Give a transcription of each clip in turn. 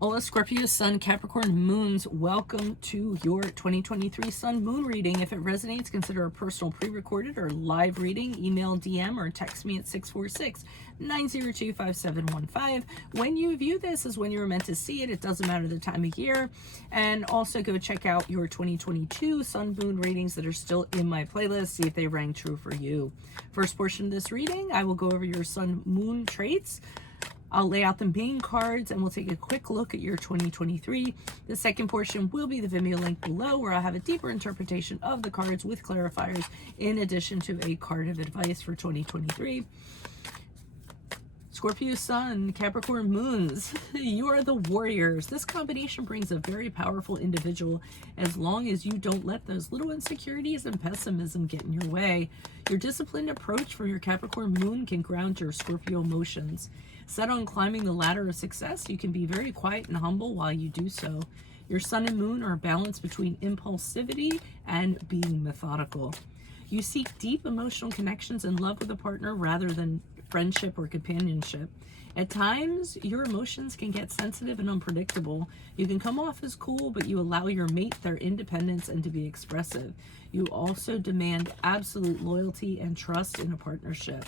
Hola Scorpio, Sun, Capricorn, Moons. Welcome to your 2023 Sun Moon reading. If it resonates, consider a personal pre-recorded or live reading. Email, DM, or text me at 646-902-5715. When you view this is when you were meant to see it. It doesn't matter the time of year. And also go check out your 2022 Sun Moon readings that are still in my playlist. See if they rang true for you. First portion of this reading, I will go over your Sun Moon traits. I'll lay out the main cards and we'll take a quick look at your 2023. The second portion will be the Vimeo link below, where I'll have a deeper interpretation of the cards with clarifiers in addition to a card of advice for 2023. Scorpio Sun, Capricorn Moons, you are the warriors. This combination brings a very powerful individual as long as you don't let those little insecurities and pessimism get in your way. Your disciplined approach for your Capricorn Moon can ground your Scorpio emotions. Set on climbing the ladder of success, you can be very quiet and humble while you do so. Your Sun and Moon are a balance between impulsivity and being methodical. You seek deep emotional connections and love with a partner rather than friendship or companionship. At times, your emotions can get sensitive and unpredictable. You can come off as cool, but you allow your mate their independence and to be expressive. You also demand absolute loyalty and trust in a partnership.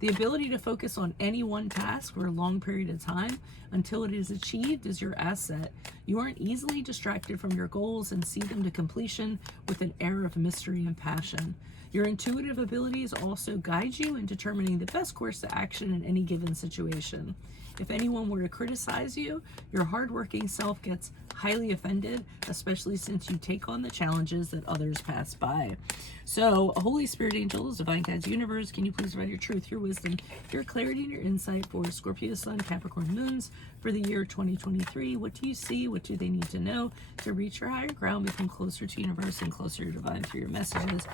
The ability to focus on any one task for a long period of time until it is achieved is your asset. You aren't easily distracted from your goals and see them to completion with an air of mystery and passion. Your intuitive abilities also guide you in determining the best course of action in any given situation. If anyone were to criticize you, your hardworking self gets highly offended, especially since you take on the challenges that others pass by. So, Holy Spirit, angels, divine guides, universe, can you please provide your truth, your wisdom, your clarity, and your insight for Scorpio Sun, Capricorn Moons for the year 2023? What do you see? What do they need to know to reach your higher ground, become closer to universe and closer to divine through your messages?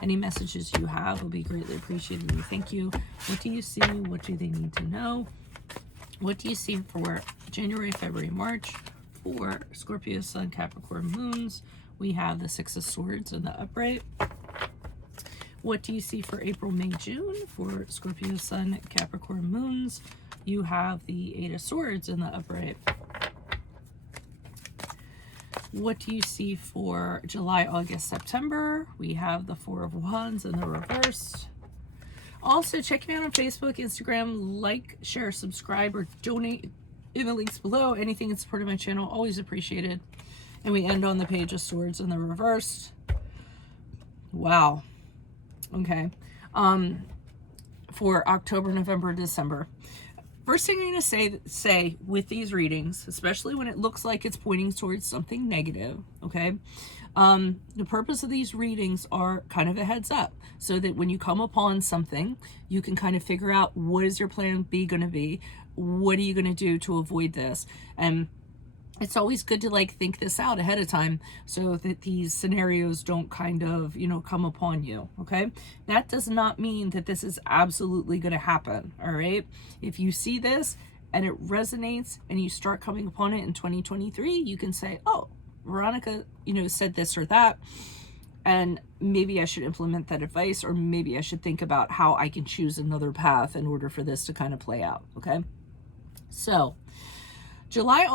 Any messages you have will be greatly appreciated. We thank you. What do you see? What do they need to know? What do you see for January, February, March for Scorpio, Sun, Capricorn, Moons? We have the Six of Swords in the upright. What do you see for April, May, June for Scorpio, Sun, Capricorn, Moons? You have the Eight of Swords in the upright. What do you see for July, August, September? We have the Four of Wands in the reverse. Also, check me out on Facebook, Instagram, like, share, subscribe, or donate in the links below. Anything in support of my channel, always appreciated. And we end on the Page of Swords in the reverse. Wow. Okay. For October, November, December. First thing I'm going to say with these readings, especially when it looks like it's pointing towards something negative, okay? The purpose of these readings are kind of a heads up so that when you come upon something, you can kind of figure out what is your plan B going to be? What are you going to do to avoid this? And it's always good to like think this out ahead of time so that these scenarios don't kind of, come upon you. Okay. That does not mean that this is absolutely going to happen. All right. If you see this and it resonates and you start coming upon it in 2023, you can say, oh, Veronica, said this or that, and maybe I should implement that advice, or maybe I should think about how I can choose another path in order for this to kind of play out. Okay. So January,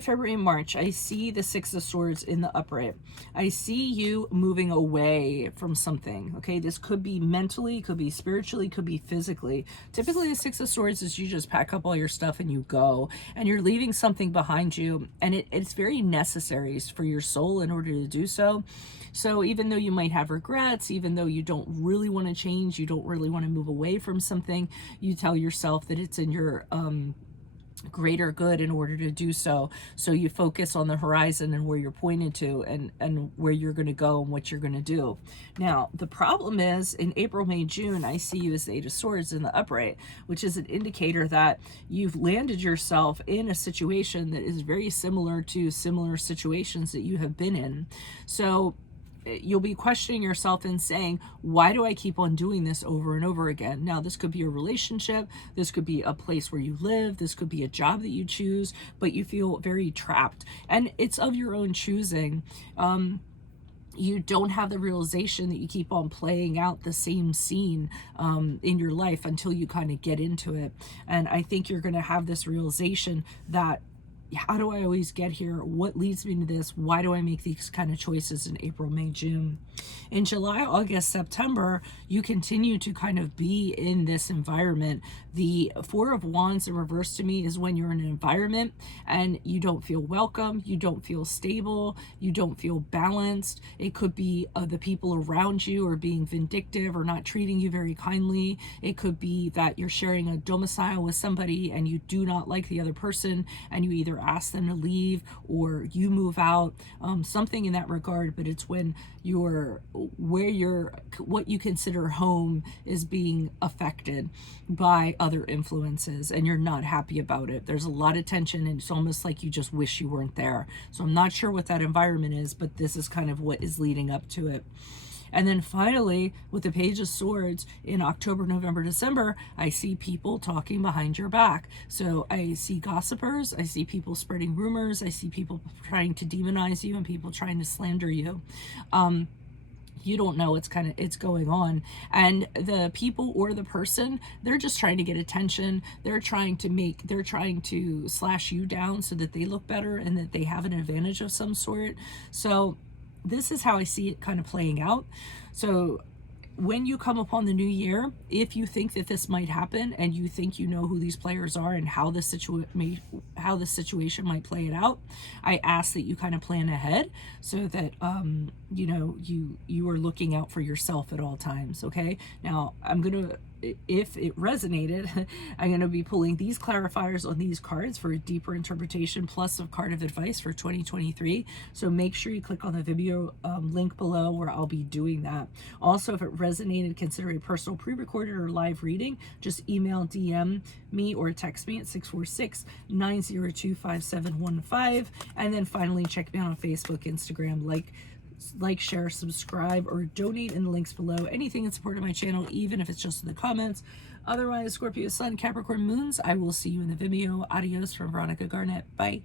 February, and March, I see the Six of Swords in the upright. I see you moving away from something, okay? This could be mentally, could be spiritually, could be physically. Typically, the Six of Swords is you just pack up all your stuff and you go, and you're leaving something behind you, and it's very necessary for your soul in order to do so. So even though you might have regrets, even though you don't really want to change, you don't really want to move away from something, you tell yourself that it's in your greater good in order to do so. So you focus on the horizon and where you're pointed to, and where you're going to go and what you're going to do. Now, the problem is in April, May, June, I see you as the Eight of Swords in the upright, which is an indicator that you've landed yourself in a situation that is very similar to similar situations that you have been in. So you'll be questioning yourself and saying, why do I keep on doing this over and over again? Now, this could be a relationship. This could be a place where you live. This could be a job that you choose, but you feel very trapped. And it's of your own choosing. you don't have the realization that you keep on playing out the same scene in your life until you kind of get into it. And I think you're going to have this realization that, how do I always get here? What leads me to this? Why do I make these kind of choices in April, May, June? In July, August, September, you continue to kind of be in this environment. The Four of Wands in reverse to me is when you're in an environment and you don't feel welcome, you don't feel stable, you don't feel balanced. It could be the people around you are being vindictive or not treating you very kindly. It could be that you're sharing a domicile with somebody and you do not like the other person, and you either ask them to leave or you move out, something in that regard. But it's when what you consider home is being affected by other influences and you're not happy about it. There's a lot of tension and it's almost like you just wish you weren't there. So I'm not sure what that environment is, but this is kind of what is leading up to it. And then finally, with the Page of Swords in October, November, December, I see people talking behind your back. So I see gossipers, I see people spreading rumors, I see people trying to demonize you and people trying to slander you. You don't know it's going on, and the people or the person, they're just trying to get attention. They're trying to slash you down so that they look better and that they have an advantage of some sort. So this is how I see it kind of playing out. So when you come upon the new year, if you think that this might happen and you think you know who these players are and how the situation might play it out, I ask that you kind of plan ahead so that you are looking out for yourself at all times. Okay, now if it resonated, I'm going to be pulling these clarifiers on these cards for a deeper interpretation plus a card of advice for 2023. So make sure you click on the Vimeo link below where I'll be doing that. Also, if it resonated, consider a personal pre-recorded or live reading. Just email, DM me, or text me at 646-902-5715. And then finally, check me out on Facebook, Instagram, like, share, subscribe, or donate in the links below. Anything in support of my channel, even if it's just in the comments. Otherwise, Scorpio Sun, Capricorn Moons, I will see you in the Vimeo. Adios from Veronica Garnet. Bye.